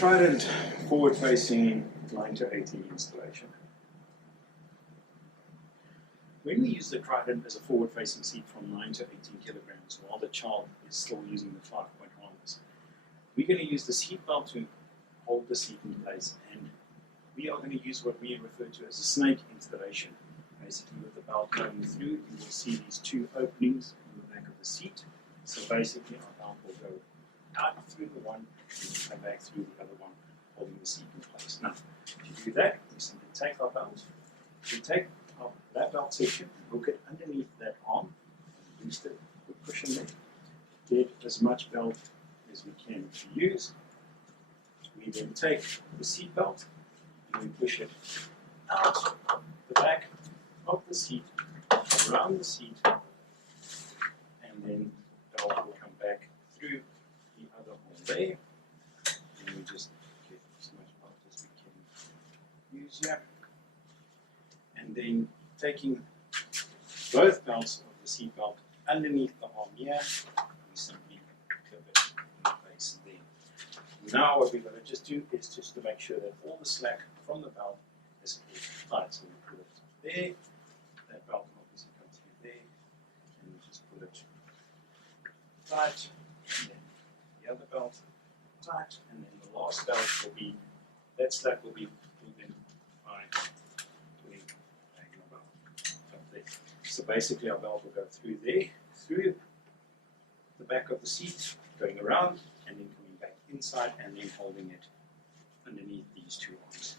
Trident forward-facing 9 to 18 installation. When we use the Trident as a forward-facing seat from 9 to 18 kilograms while the child is still using the 5-point harness, we're going to use the seat belt to hold the seat in place, and we are going to use what we refer to as a snake installation. Basically, with the belt going through, you will see these two openings in the back of the seat. So basically, our belt will go out through the one and then come back through the other one, holding the seat in place. Now, to do that, we simply take our belt, we take that belt section and hook it underneath that arm, and boost it with cushion there. Get as much belt as we can to use. We then take the seat belt and we push it out the back of the seat, around the seat, and then the belt will come back through the other hole there, and we just get as much belt as we can use here. And then taking both belts of the seat belt underneath the arm here, we simply clip it in place there. Now what we're going to just do is just to make sure that all the slack from the belt is pulled tight. So we pull it there, that belt obviously comes through there, and we just pull it tight, and then the other belt tight, and then the last belt will be, that slack will be pulled in by pulling the belt up there. So basically our belt will go through there, through the back of the seat, going around, and then coming back inside, and then holding it underneath these two arms.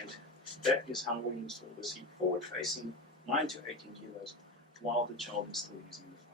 And that is how we install the seat forward facing 9 to 18 kilos while the child is still using the